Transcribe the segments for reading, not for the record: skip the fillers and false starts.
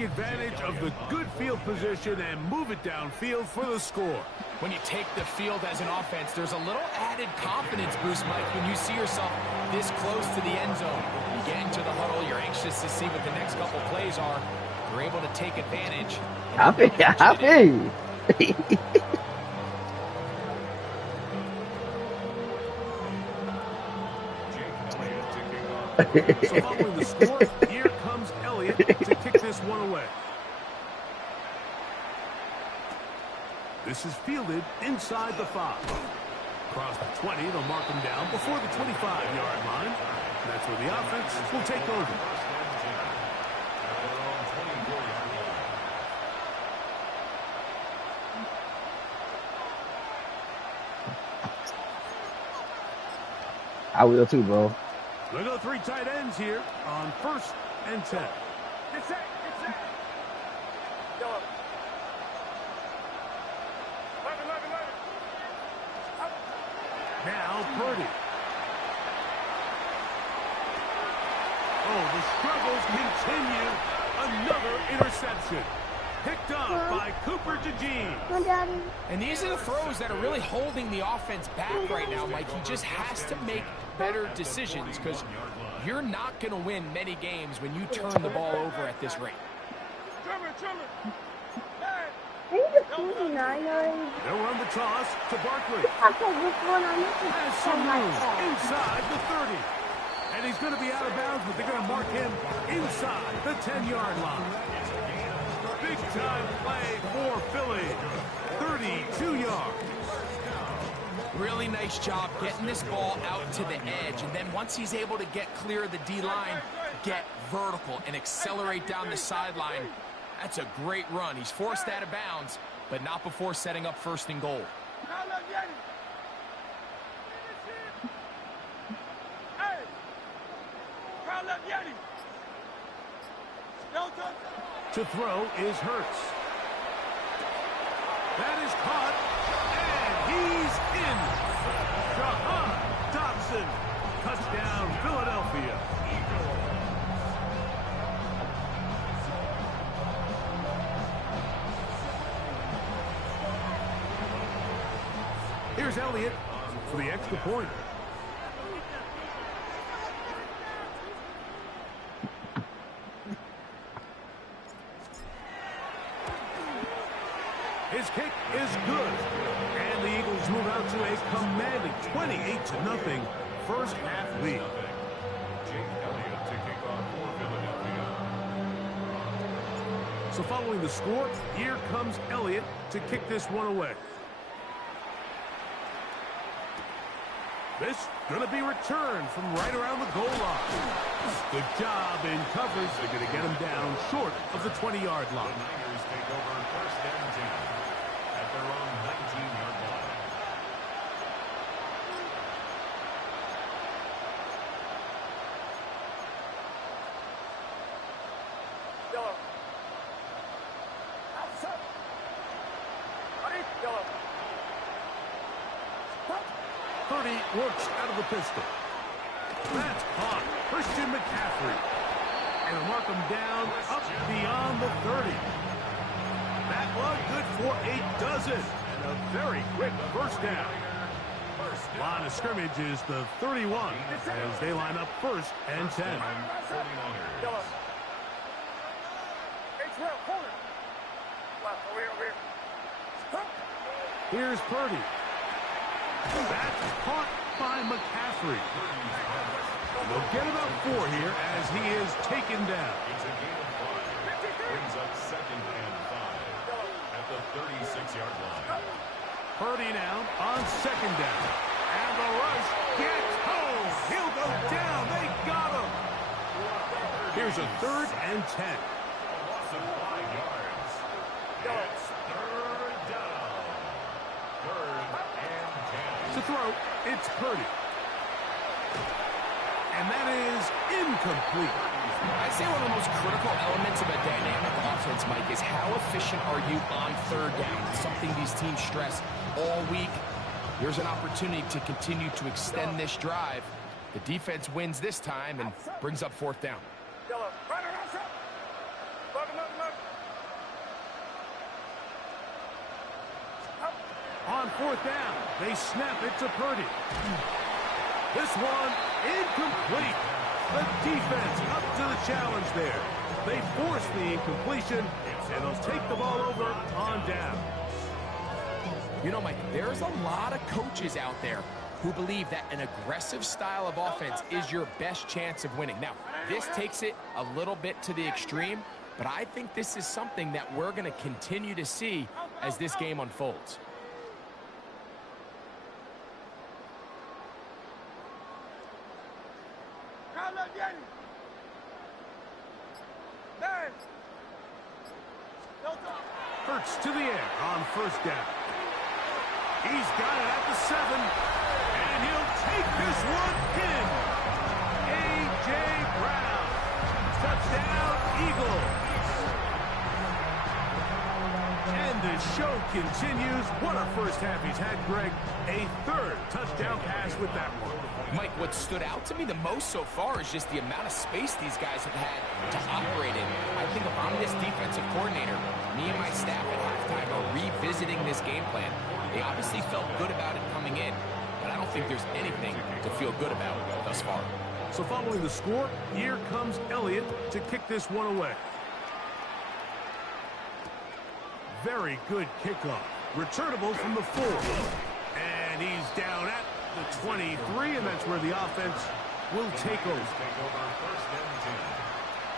take advantage of the good field position and move it downfield for the score. When you take the field as an offense, there's a little added confidence boost, Mike, when you see yourself this close to the end zone. You get into the huddle, you're anxious to see what the next couple plays are. You're able to take advantage. Happy. So following the score, here comes Elliott to kick this one away. This is fielded inside the 5. Across the 20, they'll mark him down before the 25-yard line. That's where the offense will take over. I will too, bro. They go 3 tight ends here on 1st and 10. It's it. Go up. 11. Now Purdy. Oh, the struggles continue. Another interception. Picked up by Cooper DeJean. And these are the throws that are really holding the offense back right now, Mike. He just has to make better decisions because you're not going to win many games when you turn the ball over at this rate. They'll run the toss to Barkley. Has some room inside the 30. And he's going to be out of bounds, but they're going to mark him inside the 10-yard line. Big-time play for Philly. 32 yards. Really nice job getting this ball out to the edge. And then once he's able to get clear of the D-line, get vertical and accelerate down the sideline. That's a great run. He's forced out of bounds, but not before setting up 1st and goal. To throw is Hurts. That is caught, and he's in. Jahan Dotson. Touchdown, Philadelphia. Here's Elliott for the extra point. His kick is good. And the Eagles move out to a commanding 28-0 first half lead. So following the score, here comes Elliott to kick this one away. This going to be returned from right around the goal line. Good job in coverage. They're going to get him down short of the 20-yard line. Take over 1st and 10 at their own 19-yard line. Yellow. Outside. Ready? Yellow. 30 works out of the pistol. That's caught. Christian McCaffrey. And they'll mark him down up beyond the 30. That one good for a dozen. And a very quick first down. Line of scrimmage is the 31 as they line up 1st and 10. Yellow. H-Rail, hold it. Left, over here. Here's Purdy. That's caught by McCaffrey. They'll get about 4 here as he is taken down. It's a gain of 5. Brings up 2nd and 5 at the 36-yard line. Purdy now on 2nd down. And the rush gets home. He'll go down. They got him. Here's a 3rd and 10. Loss of 5 yards. It's 3rd down. 3rd and 10. To throw, it's Purdy. And that is incomplete. I'd say one of the most critical elements of a dynamic offense, Mike, is how efficient are you on 3rd down? It's something these teams stress all week. Here's an opportunity to continue to extend this drive. The defense wins this time and brings up 4th down. Yellow. Right around, On fourth down, they snap it to Purdy. This one incomplete. The defense up to the challenge there. They force the incompletion, and they'll take the ball over on down. You know, Mike, there's a lot of coaches out there who believe that an aggressive style of offense is your best chance of winning. Now, this takes it a little bit to the extreme, but I think this is something that we're going to continue to see as this game unfolds. Hurts to the air on first down. He's got it at the 7, and he'll take this one in. A.J. Brown. Touchdown, Eagles. And the show continues. What a first half he's had, Greg. A third touchdown pass with that one. Mike, what stood out to me the most so far is just the amount of space these guys have had to operate in. I think if I'm this defensive coordinator, me and my staff at halftime are revisiting this game plan. They obviously felt good about it coming in, but I don't think there's anything to feel good about thus far. So following the score, here comes Elliott to kick this one away. Very good kickoff. Returnable from the 4. And he's down at the 23, and that's where the offense will take over. First and 10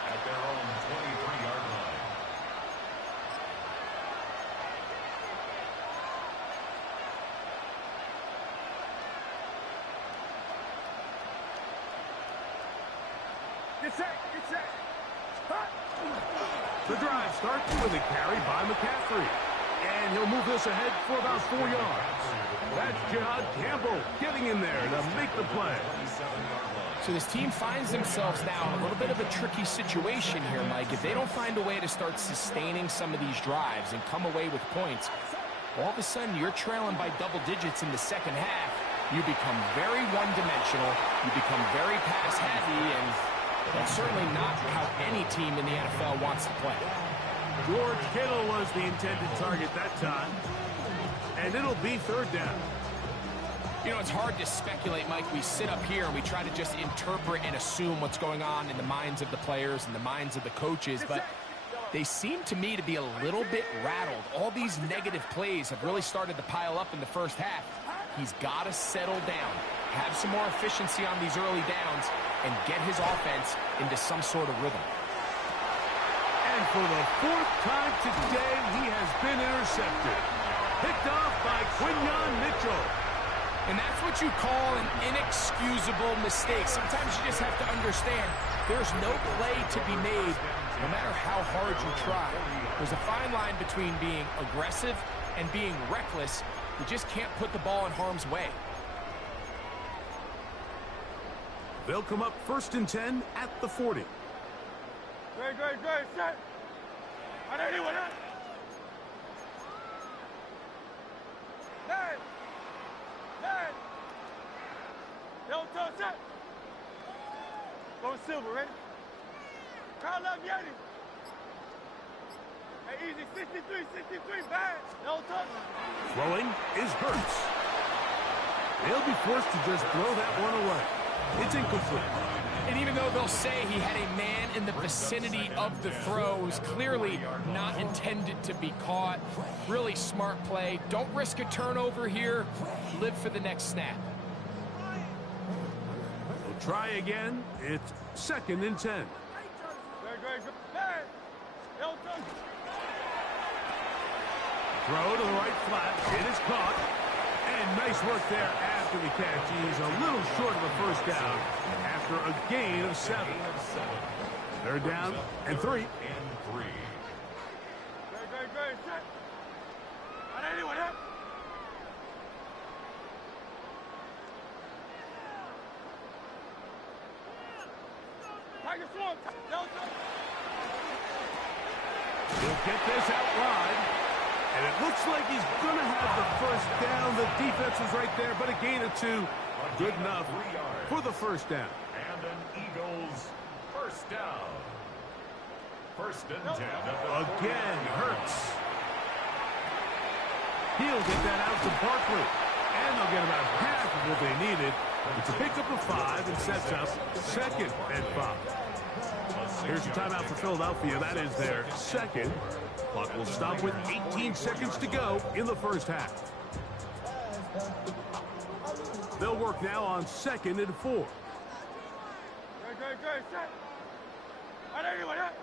at their own 23-yard line. Get set, get set. The drive starts with a carry by McCaffrey. And he'll move this ahead for about 4 yards. That's John Campbell getting in there to make the play. So this team finds themselves now in a little bit of a tricky situation here, Mike. If they don't find a way to start sustaining some of these drives and come away with points, all of a sudden you're trailing by double digits in the second half. You become very one-dimensional. You become very pass-heavy, and that's certainly not how any team in the NFL wants to play. George Kittle was the intended target that time. And it'll be third down. You know, it's hard to speculate, Mike. We sit up here and we try to just interpret and assume what's going on in the minds of the players and the minds of the coaches, but they seem to me to be a little bit rattled. All these negative plays have really started to pile up in the first half. He's got to settle down, have some more efficiency on these early downs, and get his offense into some sort of rhythm. And for the 4th time today, he has been intercepted. Picked off by Quinyon Mitchell. And that's what you call an inexcusable mistake. Sometimes you just have to understand there's no play to be made, no matter how hard you try. There's a fine line between being aggressive and being reckless. You just can't put the ball in harm's way. They'll come up 1st and 10 at the 40. Great, set. On anyone else? Nine. Don't touch it. Go Silver, ready? Carl up, Yeti. Hey, easy, 63, bad. Don't touch. Throwing is Hurts. They'll be forced to just throw that one away. It's incomplete. And even though they'll say he had a man in the vicinity of the throw, it was clearly not intended to be caught. Really smart play. Don't risk a turnover here. Live for the next snap. We'll try again. It's 2nd and 10. Great. Bad. Don't touch. Throw to the right flat. It is caught. And nice work there after the catch. He's a little short of the first down after a gain of 7. They're down and 3. Great, set. On anyone else? Tiger Swarm. Don't touch. He'll get this out wide. And it looks like he's going to have the first down. The defense was right there, but a gain of 2. Good enough for the first down. And an Eagles first down. First and 10 at the Again, 40-yard line. Hurts. He'll get that out to Barkley. And they'll get about half of what they needed. It's a pickup of 5 and sets up 2nd and 5. Here's the timeout for Philadelphia. That is their second. Clock will stop with 18 seconds to go in the first half. They'll work now on 2nd and 4. Great, set. All right, anyway, that.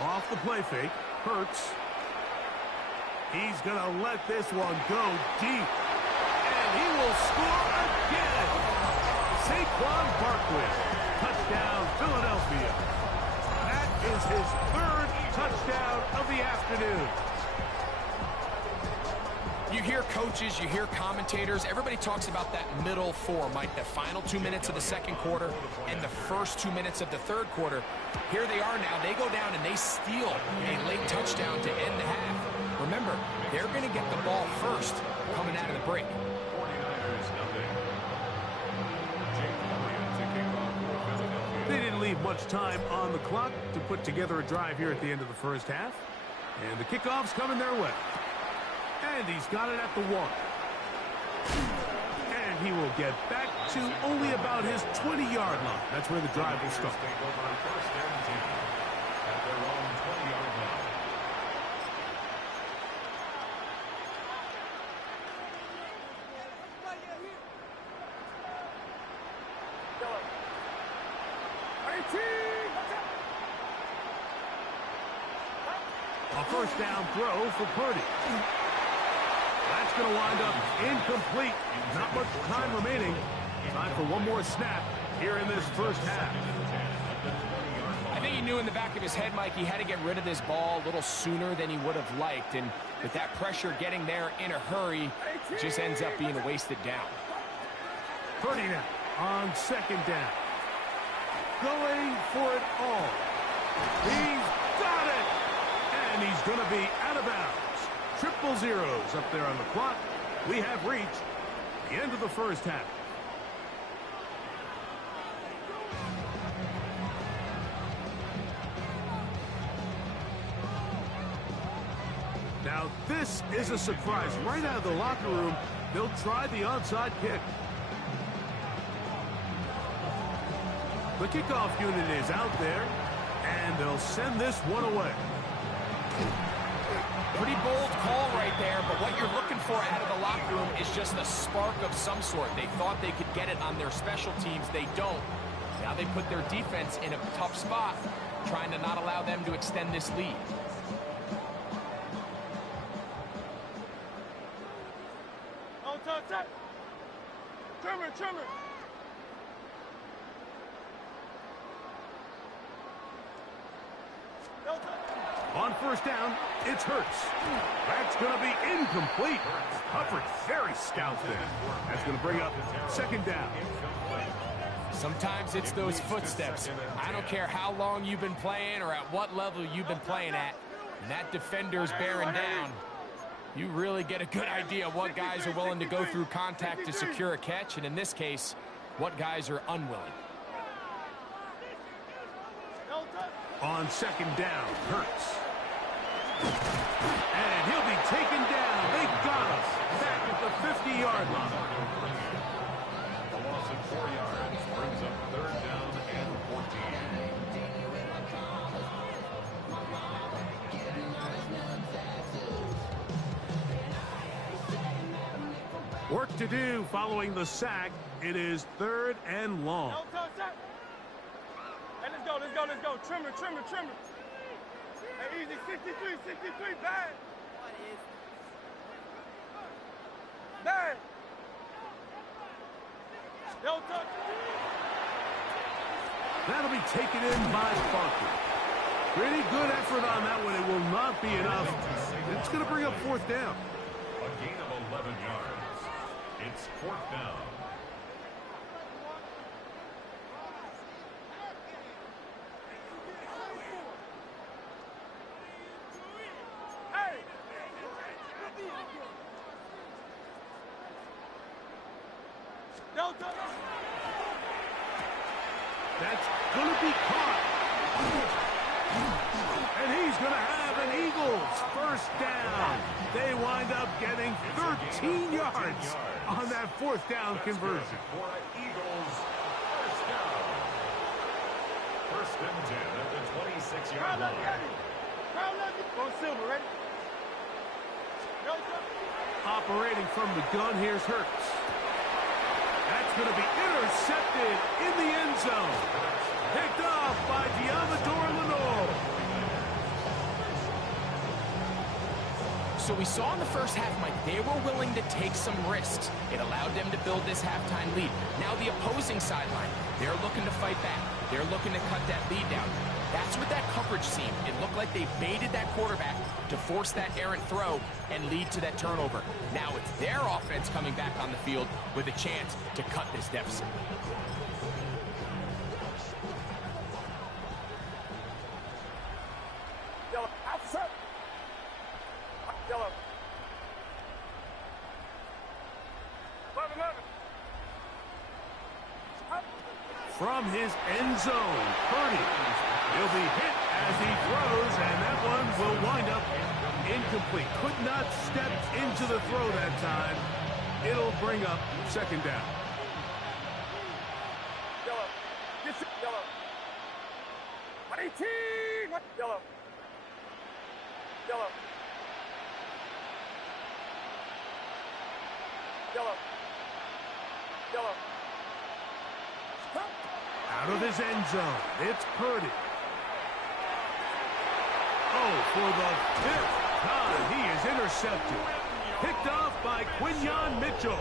Off the play fake. Hurts. He's going to let this one go deep. And he will score again. Saquon Barkley. Touchdown, Philadelphia. That is his 3rd touchdown of the afternoon. You hear coaches, you hear commentators, everybody talks about that middle 4, Mike, the final 2 minutes of the second quarter and the first 2 minutes of the third quarter. Here they are now. They go down and they steal a late touchdown to end the half. Remember, they're going to get the ball first coming out of the break. 49ers nothing. Jake Elliott to kick off for Philadelphia. They didn't leave much time on the clock to put together a drive here at the end of the first half. And the kickoff's coming their way. And he's got it at the 1. And he will get back to only about his 20-yard line. That's where the drive will start. Take over first and 10 at their own 20-yard line. A first down throw for Purdy. That's going to wind up incomplete. Not much time remaining. Time for one more snap here in this first half. I think he knew in the back of his head, Mike, he had to get rid of this ball a little sooner than he would have liked. And with that pressure getting there in a hurry, it just ends up being a wasted down. Purdy now on 2nd down. Going for it all. He's got it. And he's going to be out of bounds. Triple zeros up there on the clock. We have reached the end of the first half. Now, this is a surprise. Right out of the locker room, they'll try the onside kick. The kickoff unit is out there, and they'll send this one away. Pretty bold call right there, but what you're looking for out of the locker room is just a spark of some sort. They thought they could get it on their special teams. They don't. Now they put their defense in a tough spot, trying to not allow them to extend this lead. Set. Trimmer. On first down, it's Hurts. That's going to be incomplete. Hubbard very stout there. That's going to bring up 2nd down. Sometimes it's those footsteps. I don't care how long you've been playing or at what level you've been playing at. And that defender's bearing down. You really get a good idea of what guys are willing to go through contact to secure a catch, and in this case, what guys are unwilling. On 2nd down, Hurts. And he'll be taken down. They got us back at the 50-yard line. A loss of 4 yards brings up 3rd down and 14. Work to do following the sack. It is 3rd and long. Hey, let's go. Trimmer. Hey, easy, 63, bad. Bad. That'll be taken in by Barkley. Pretty good effort on that one. It will not be enough. It's going to bring up 4th down. A gain of 11 yards. It's 4th down. That's going to be caught. And he's going to have an Eagles first down. They wind up getting 13 yards on that fourth down conversion. For an Eagles first down. First and 10 at the 26-yard line. Go Silver, ready? Go, go. Operating from the gun, here's Hurts. That's going to be intercepted in the end zone. Picked off by Diamador Lenore. So we saw in the first half, Mike, they were willing to take some risks. It allowed them to build this halftime lead. Now the opposing sideline, they're looking to fight back. They're looking to cut that lead down. That's what that coverage seemed. It looked like they baited that quarterback to force that errant throw and lead to that turnover. Now it's their offense coming back on the field with a chance to cut this deficit. Yellow, outside. Yellow. 11. From his end zone, Purdy. He'll be hit as he throws, and that one will wind up incomplete. Could not step into the throw that time. It'll bring up second down. Yellow. This is yellow. 18. Yellow. Yellow. Yellow. Yellow. Out of his end zone, it's Purdy. Oh, for the fifth time, he is intercepted. Picked off by Quinyon Mitchell.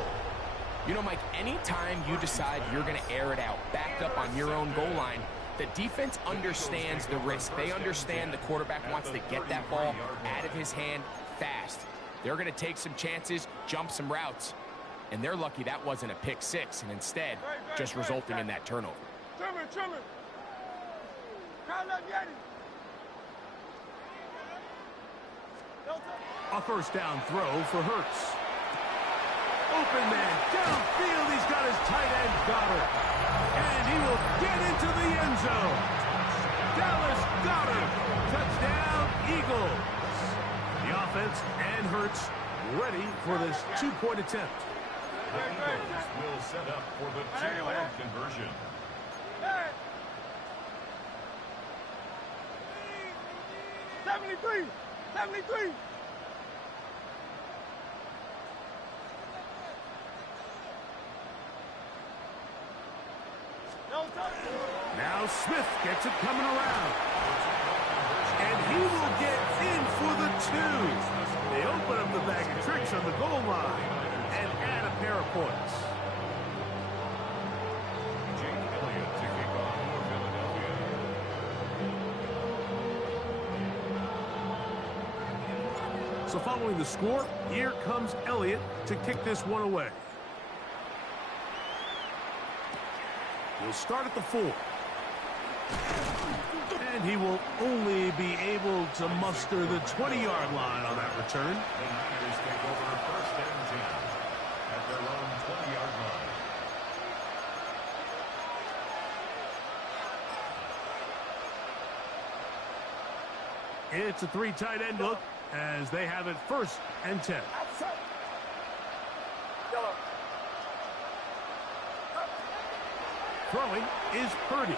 You know, Mike, anytime you decide you're going to air it out, backed up on your own goal line, the defense understands the risk. They understand the quarterback wants to get that ball out of his hand fast. They're going to take some chances, jump some routes, and they're lucky that wasn't a pick six, and instead just resulting in that turnover. Trimmer. Crown up, Yeti. A first down throw for Hurts. Open man, downfield, he's got his tight end Goddard. And he will get into the end zone. Dallas Goddard, touchdown Eagles. The offense and Hurts ready for this two-point attempt. The Eagles will set up for the two-point conversion. 73. Now Smith gets it coming around. And he will get in for the two. They open up the bag of tricks on the goal line and add a pair of points. Jake Elliott to kick off for Philadelphia. So following the score, here comes Elliott to kick this one away. He'll start at the 4. And he will only be able to muster the 20-yard line on that return. The Niners take over first and 10 at their own 20-yard line. It's a 3 tight end look as they have it first and 10. Outside. Yellow. Throwing is Purdy.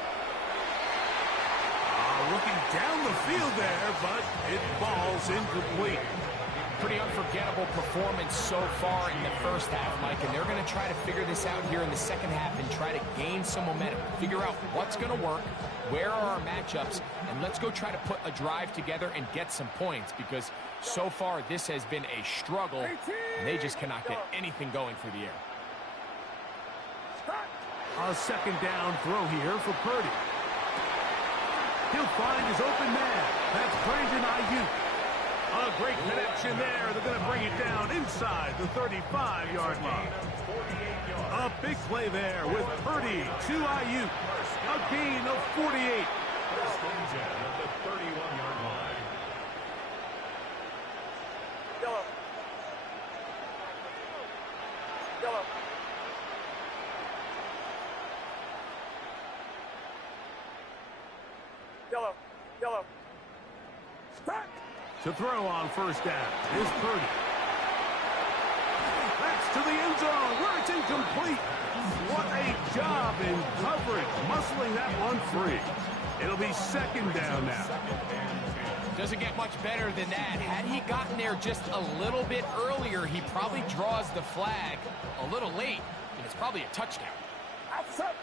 Looking down the field there, but it falls incomplete. Pretty unforgettable performance so far in the first half, Mike, and they're going to try to figure this out here in the second half and try to gain some momentum, figure out what's going to work, where are our matchups, and let's go try to put a drive together and get some points, because so far this has been a struggle, and they just cannot get anything going through the air. A second down throw here for Purdy. He'll find his open man. That's Brandon Ayuk. A great connection there. They're going to bring it down inside the 35-yard line. A big play there with Purdy to Ayuk. A gain of 48. First and 10 at the 31-yard line. Yellow. Yellow. Yellow. Back. To throw on first down is Purdy. That's to the end zone where it's incomplete. What a job in coverage, muscling that one free. It'll be second down now. Doesn't get much better than that. Had he gotten there just a little bit earlier, he probably draws the flag a little late, and it's probably a touchdown. Outside.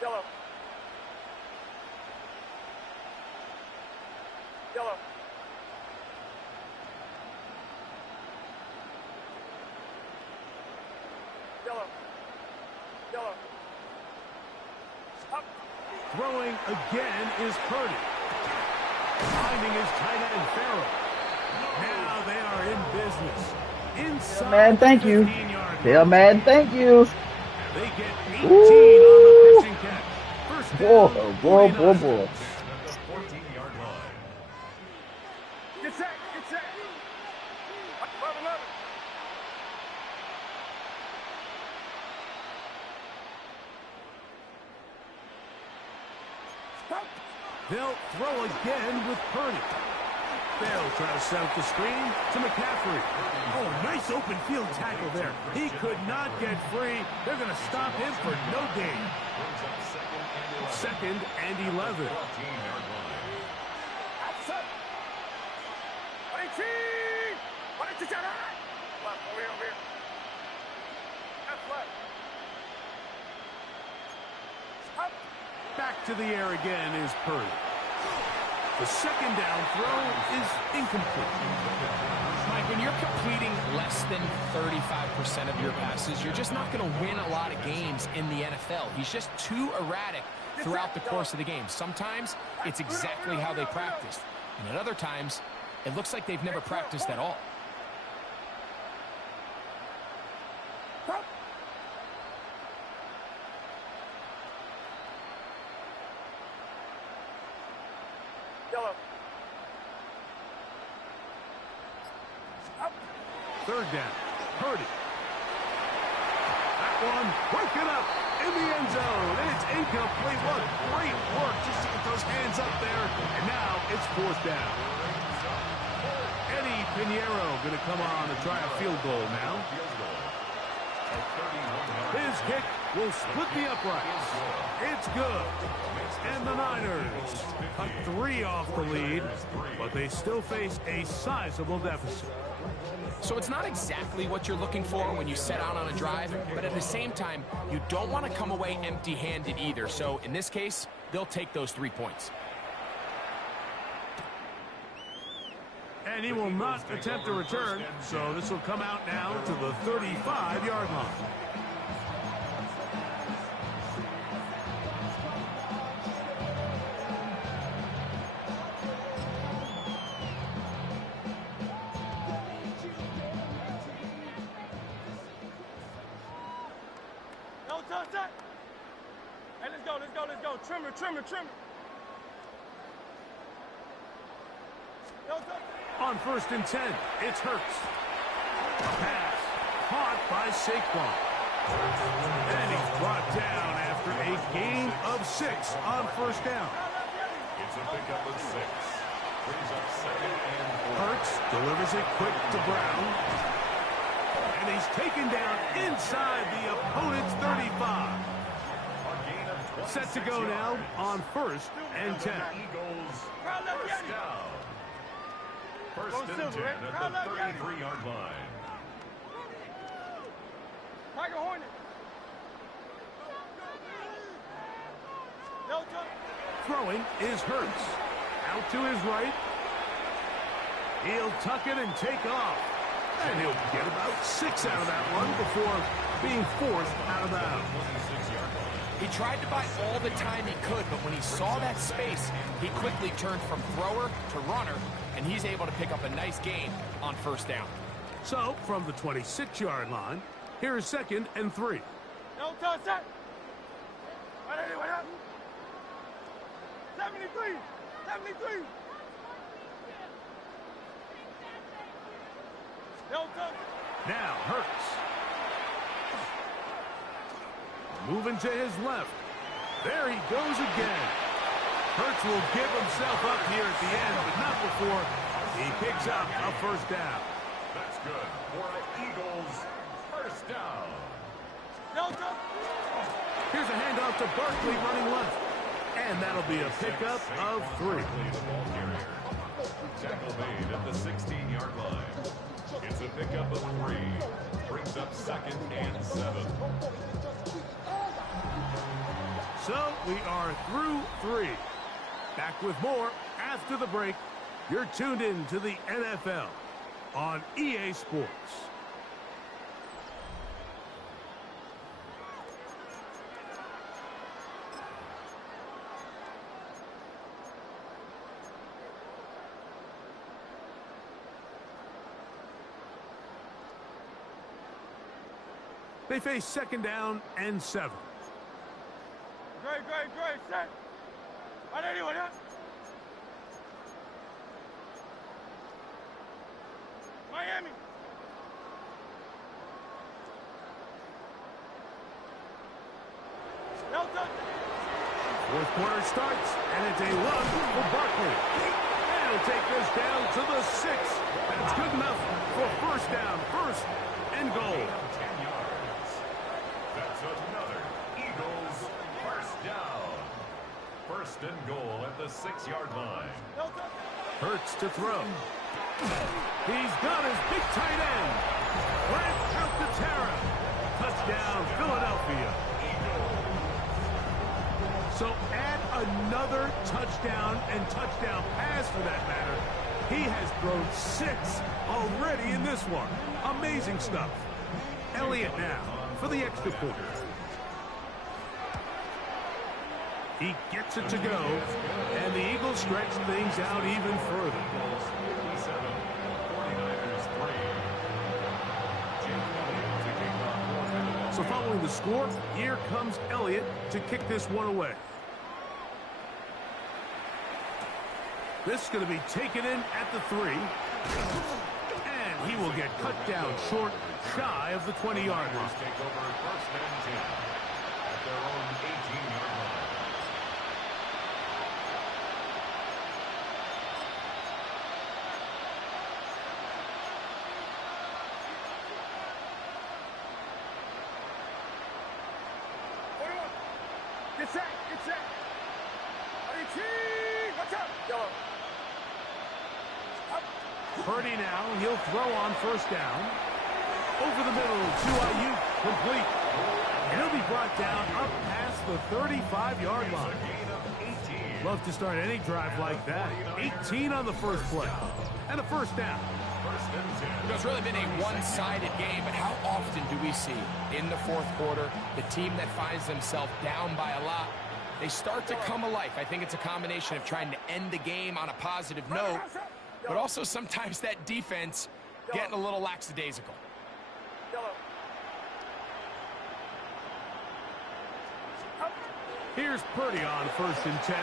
Yellow. Yellow. Yellow. Yellow. Up. Throwing again is Purdy. Finding his tight end, Farrell. Now they are in business. Inside Man, thank you. 15-yard line. Yeah, man, thank you. They get 18 on the pitching catch. First down, Boy. 14-yard line. Get set. Get set. 5-11. Stop. They'll throw again with Purdy. They'll try to set up the screen to McCaffrey. Oh, nice open field tackle there. He could not get free. They're going to stop him for no gain. Second and 11. 14-yard line. Outside. 18. 22. Left. Over here. Left. Left. Up. Back to the air again is Purdy. The second down throw is incomplete. Mike, when you're completing less than 35% of your passes, you're just not going to win a lot of games in the NFL. He's just too erratic throughout the course of the game. Sometimes it's exactly how they practiced, and at other times, it looks like they've never practiced at all. Yellow. Up. Third down. Purdy. That one broken up in the end zone. And it's incomplete. What great work just to get those hands up there. And now it's fourth down. Eddie Pinheiro going to come on and try a field goal now. His kick will split the uprights. It's good. And the Niners cut 3 off the lead, but they still face a sizable deficit. So it's not exactly what you're looking for when you set out on a drive, but at the same time, you don't want to come away empty-handed either. So in this case, they'll take those 3 points. And he will not attempt a return, so this will come out now to the 35-yard line. No touch that. Hey, let's go. Let's go. Let's go. Trimmer. Trimmer. Trimmer. No touch. On first and 10, it's Hurts. Pass caught by Saquon. And he's brought down after a gain of 6 on first down. It's a pickup of 6. Brings up second and 4. Hurts delivers it quick to Brown. And he's taken down inside the opponent's 35. Set to go now on first and 10. Eagles first down. First and 10 at the 33-yard line. Tiger Hornet. No touch. Throwing is Hurts. Out to his right. He'll tuck it and take off. And he'll get about 6 out of that one before being forced out of bounds. He tried to buy all the time he could, but when he saw that space, he quickly turned from thrower to runner, and he's able to pick up a nice gain on first down. So, from the 26-yard line, here is second and 3. No touch that. Wait up. 73. 73. No touch. Now Hurts. Moving to his left. There he goes again. Hurts will give himself up here at the end, but not before he picks up a first down. That's good for an Eagles first down. Delta. Here's a handoff to Barkley running left. And that'll be a pickup of 3. Barkley, the ball carrier. Tackle made at the 16-yard line. It's a pickup of 3. Brings up 2nd and 7. So we are through 3. Back with more after the break. You're tuned in to the NFL on EA Sports. They face 2nd down and 7. Great, set. On anyone, huh? Miami. Delta. 4th quarter starts, and it's a run for Barkley. And he'll take this down to the 6. That's good enough for first down, 1st and goal. 10 yards. That's another Eagles first down. 1st and goal at the 6-yard line. Delta. Hurts to throw. He's got his big tight end. Right out the Terra. Touchdown, Philadelphia. So add another touchdown and touchdown pass for that matter. He has thrown 6 already in this one. Amazing stuff. Elliott now for the extra point. He gets it to go, and the Eagles stretch things out even further. 47, 49ers 3. Jake Elliott to kick off. So following the score, here comes Elliott to kick this one away. This is going to be taken in at the 3. And he will get cut down short, shy of the 20-yard line. Take over 1st and 10 at their own 18-yard line. Get set. Watch out. Yellow. Purdy now, he'll throw on first down. Over the middle to Ayuk, complete. And he'll be brought down up past the 35-yard line. Love to start any drive like that. 18 on the first play. And a first down. It's really been a one-sided game, but how often do we see in the 4th quarter the team that finds themselves down by a lot, they start to come alive? I think it's a combination of trying to end the game on a positive note, but also sometimes that defense getting a little lackadaisical. Here's Purdy on 1st and 10.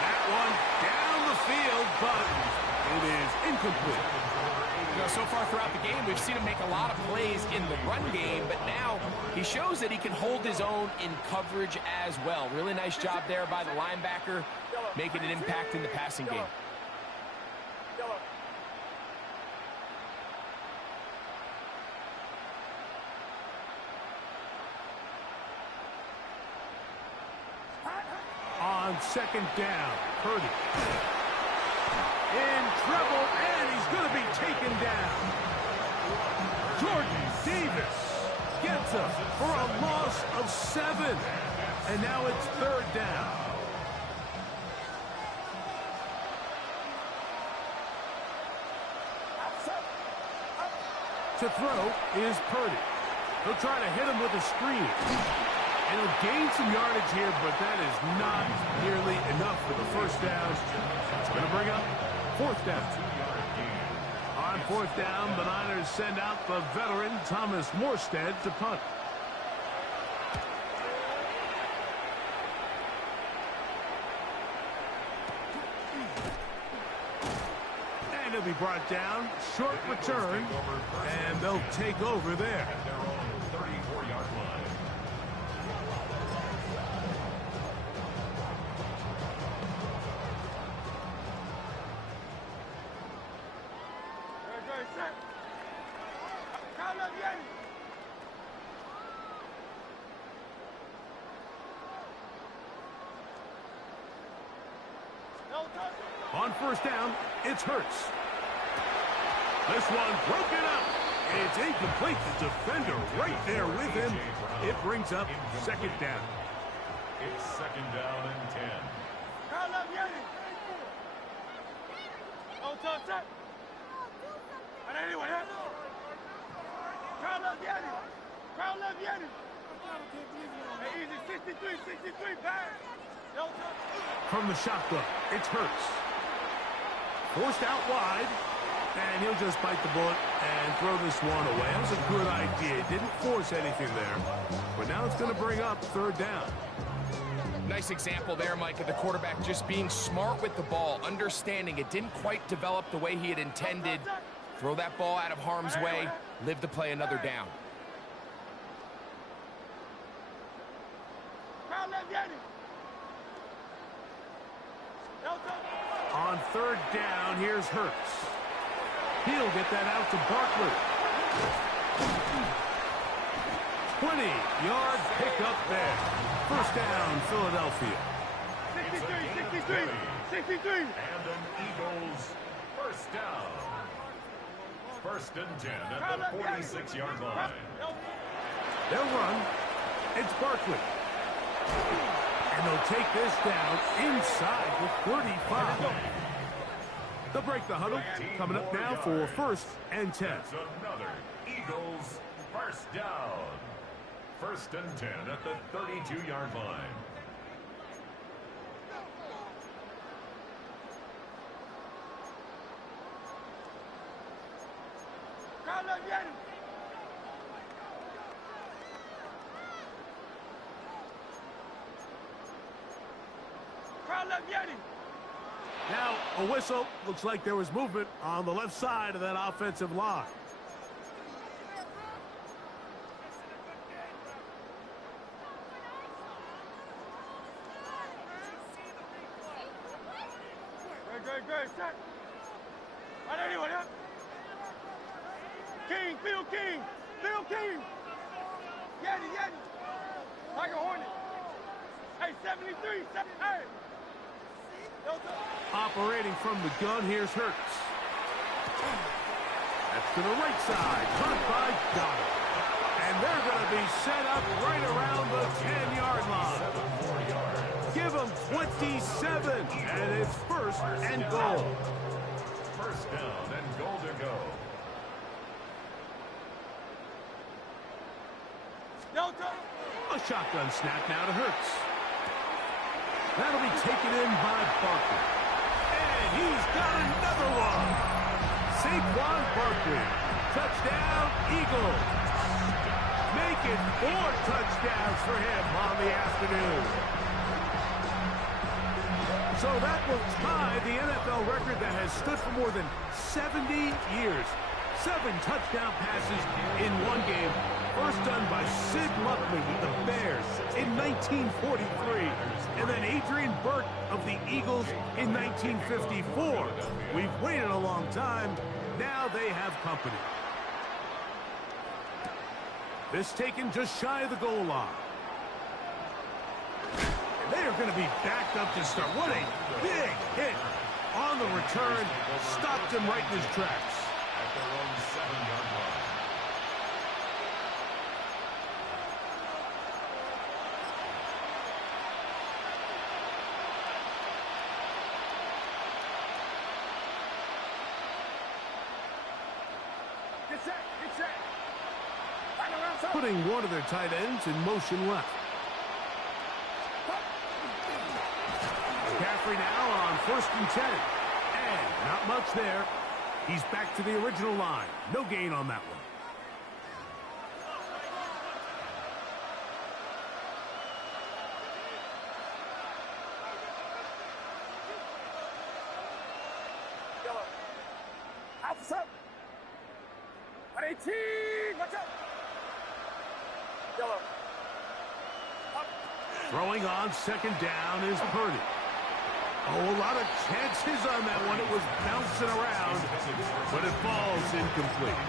That one down the field, but it is incomplete. You know, so far throughout the game, we've seen him make a lot of plays in the run game, but now he shows that he can hold his own in coverage as well. Really nice job there by the linebacker, making an impact in the passing game. On 2nd down, Purdy. In trouble, and he's going to be taken down. Jordan Davis gets him for a loss of 7. And now it's 3rd down. To throw is Purdy. He'll try to hit him with a screen. And he'll gain some yardage here, but that is not nearly enough for the first down. It's going to bring up 4th down. On 4th down, the Niners send out the veteran Thomas Morstead to punt. And he'll be brought down. Short return, and they'll take over there. At their own 34-yard line. On first down, it's Hurts. This one broken up. It's incomplete. The defender right there with him. It brings up second down. It's second down and 10. Crowd love Yanni. Oh, touch that. And anyway, that. Crowd love Yanni. Crowd love Yanni. Hey, easy 63, pass. No touch. From the shotgun, it's Hurts. Forced out wide, and he'll just bite the bullet and throw this one away. That was a good idea. Didn't force anything there, but now it's going to bring up third down. Nice example there, Mike, of the quarterback just being smart with the ball, understanding it didn't quite develop the way he had intended. Throw that ball out of harm's way, live to play another down. Crowd love Yanni. No touch. On third down, here's Hurts. He'll get that out to Barkley. 20-yard pickup there. First down, Philadelphia. 63. And an Eagles first down. First and 10 at the 46-yard line. They'll run. It's Barkley. And they'll take this down inside the 35. They'll break the huddle. Coming up now for first and 10. That's another Eagles first down. First and 10 at the 32-yard line. Crowd love Yanni. Crowd love Yanni. Now, a whistle. Looks like there was movement on the left side of that offensive line. Great, set. And anyway, that. Phil King. Yanni. Like a Hornet. Hey, 73, hey. Operating from the gun, here's Hurts. That's to the right side. Caught by Goddard. And they're going to be set up right around the 10-yard line. Give them 27, and it's first and goal. First down and goal to go. No touch. A shotgun snap now to Hurts. That'll be taken in by Barkley. And he's got another one. Saquon Barkley. Touchdown, Eagles. Make it 4 touchdowns for him on the afternoon. So that will tie the NFL record that has stood for more than 70 years. 7 touchdown passes in one game. First done by Sid Luckman with the Bears in 1943. And then Adrian Burke of the Eagles in 1954. We've waited a long time. Now they have company. This taken just shy of the goal line. And they are going to be backed up to start. What a big hit on the return. Stopped him right in his tracks. At their own 7-yard line. Get set. Right around top. Putting one of their tight ends in motion left. McCaffrey now on first and 10. And not much there. He's back to the original line. No gain on that one. Outside. 18. Watch out. Yellow. Throwing on second down is Purdy. Oh, a lot of chances on that one. It was bouncing around, but it falls incomplete.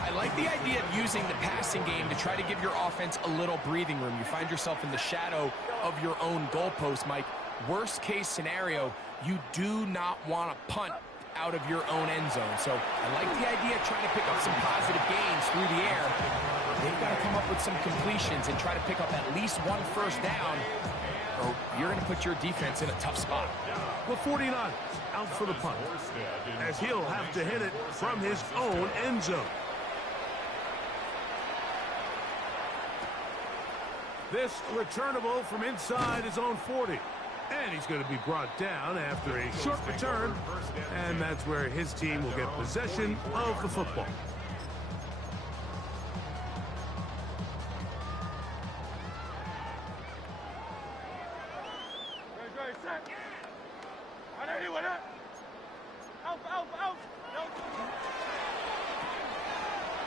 I like the idea of using the passing game to try to give your offense a little breathing room. You find yourself in the shadow of your own goalpost, Mike. Worst case scenario, you do not want to punt out of your own end zone. So I like the idea of trying to pick up some positive gains through the air. They've got to come up with some completions and try to pick up at least one first down, or you're going to put your defense in a tough spot. The 49ers out for the punt, as he'll have to hit it from his own end zone. This returnable from inside his own 40. And he's going to be brought down after a short return. And that's where his team will get possession of the football.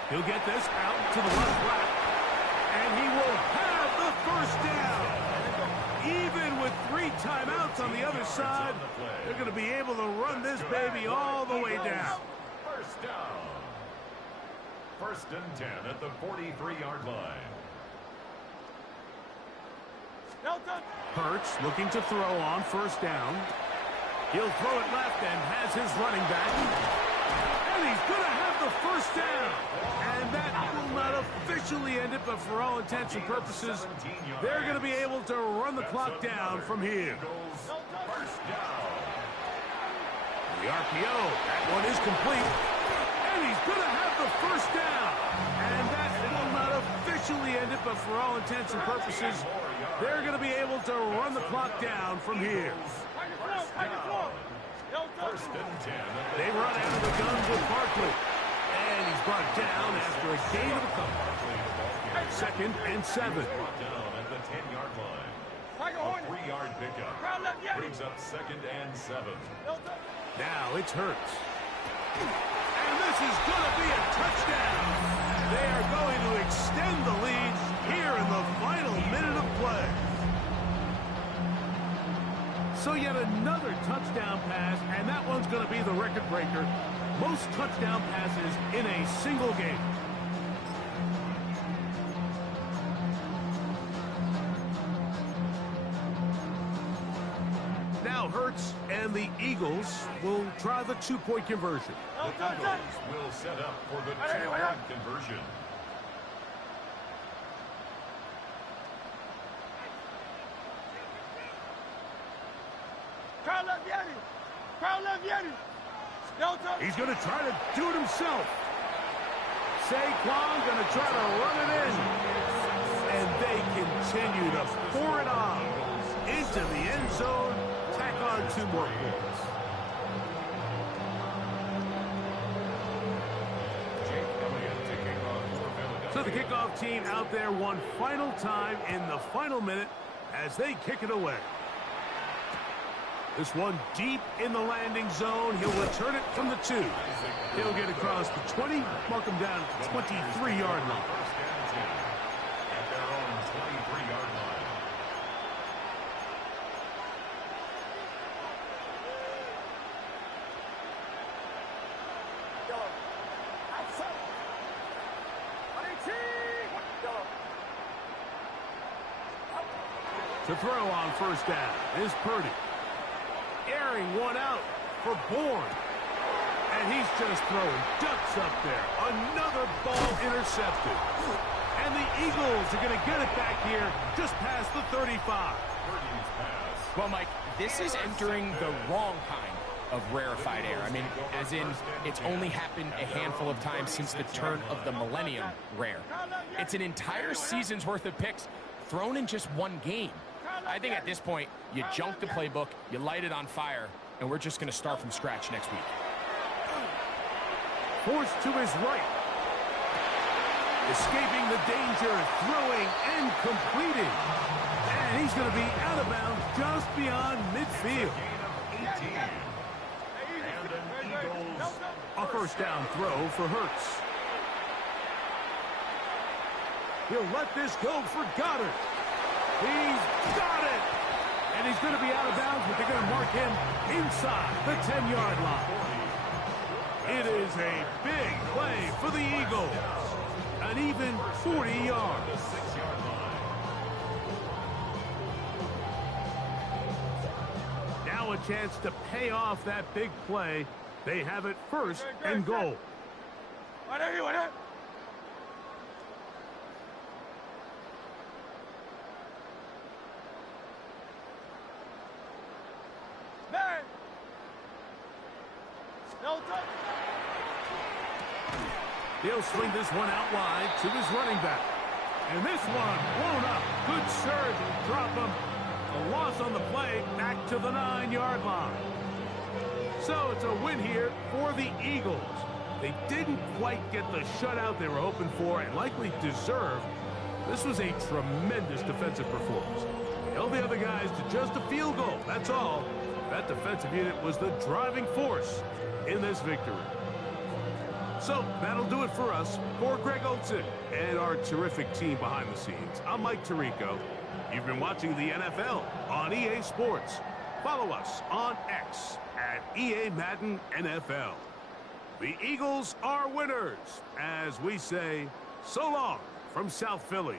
He'll get this out to the left flat. And he will have the first down. Even with 3 timeouts on the other side, they're going to be able to run this baby all the way down. First down. 1st and 10 at the 43-yard line. Hurts looking to throw on 1st down. He'll throw it left and has his running back. And he's going to have the first down. And that will not officially end it, but for all intents and purposes, they're going to be able to run the clock down from here. First down. The RPO, that one is complete. And he's going to have the first down. And that will not officially end it, but for all intents and purposes, they're going to be able to run the clock down from here. First and 10. They run out of the guns with Barkley. And he's brought down after a gain of a couple. 2nd and 7. Brought down at the 10-yard line. A 3-yard pickup. Brings up 2nd and 7. Now it's Hurts. And this is going to be a touchdown. They are going to extend the lead here in the final minute of play. So yet another touchdown pass, and that one's going to be the record breaker. Most touchdown passes in a single game. Now Hurts and the Eagles will try the 2-point conversion. The Eagles will set up for the 2-point conversion. He's going to try to do it himself. Saquon going to try to run it in. And they continue to pour it on into the end zone. Tack on 2 more points. So the kickoff team out there one final time in the final minute as they kick it away. This one deep in the landing zone. He'll return it from the 2. He'll get across the 20, mark him down at the 23-yard line. First and 10 at their own 23-yard line. To throw on 1st down is Purdy. Airing one out for Bourne. And he's just throwing ducks up there. Another ball intercepted. And the Eagles are going to get it back here just past the 35. Well, Mike, this is entering the wrong kind of rarefied air. I mean, as in, it's only happened a handful of times since the turn of the millennium rare. It's an entire season's worth of picks thrown in just one game. I think at this point, you junk the playbook, you light it on fire, and we're just going to start from scratch next week. Forced to his right. Escaping the danger, throwing and completing. And he's going to be out of bounds just beyond midfield. A 1st down throw for Hurts. He'll let this go for Goddard. He's got it! And he's going to be out of bounds, but they're going to mark him inside the 10-yard line. It is a big play for the Eagles. An even 40 yards. chance to pay off that big play. They have it first and goal. He'll swing this one out wide to his running back. And this one blown up. Good surge will drop him. A loss on the play, back to the 9-yard line. So it's a win here for the Eagles. They didn't quite get the shutout they were hoping for and likely deserved. This was a tremendous defensive performance. They held the other guys to just a field goal, that's all. That defensive unit was the driving force in this victory. So that'll do it for us. For Greg Olsen and our terrific team behind the scenes, I'm Mike Tirico. You've been watching the NFL on EA Sports. Follow us on X at EA Madden NFL. The Eagles are winners, as we say, so long from South Philly.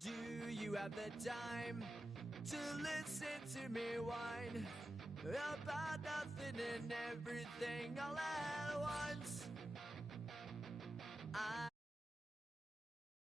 Do you have the time to listen to me whine about nothing and everything all at